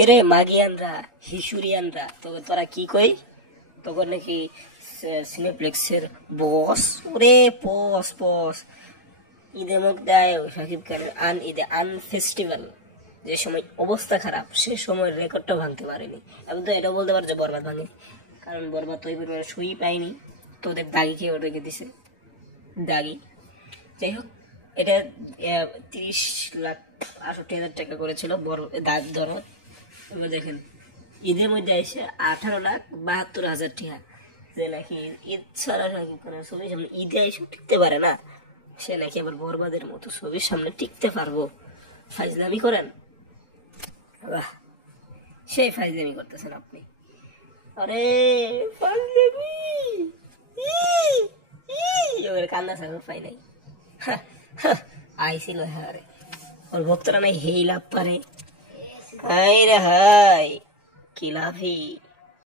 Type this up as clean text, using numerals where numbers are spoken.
কেরে মাগিয়ানরা হিসুরিয়ানরা তবে তোরা কি কই তখন নাকি সিনেপ্লেক্সের বস ওরে পস পস ঈদের মুখ দেয় শাকিব খানের ঈদে ফেস্টিভ্যাল যে সময় অবস্থা খারাপ সে সময় রেকর্ডটা ভাঙতে পারেনি। এখন তো এটাও বলতে পারো যে বরবাদ ভাঙে, কারণ বরবাদ তো ওই পরিমাণে সুই পায়নি, তো ওদের দাগি খেয়ে রেখে দিছে দাগি। যাই হোক, এটা 30,68,000 টাকা করেছিল বড় দাগ ধরো। এবার দেখেন ঈদের মধ্যে এসে 18,72,000 টাকা, যে নাকি ঈদ ছাড়া নাকি কোনো ছবির সামনে ঈদে এসে টিকতে পারে না, সে নাকি আবার বরবাদের মতো ছবির সামনে টিকতে পারবো। ফাইজলামি করেন, সেই ফাইজলামি করতেছেন আপনি। আরে ফাইজলামি কান্না ছাড়া পাই নাই। আইছিল হ্যাঁ রে, ওর ভক্তরা নাই হেই লাভ পারে। হাই রে হাই কি লাভি।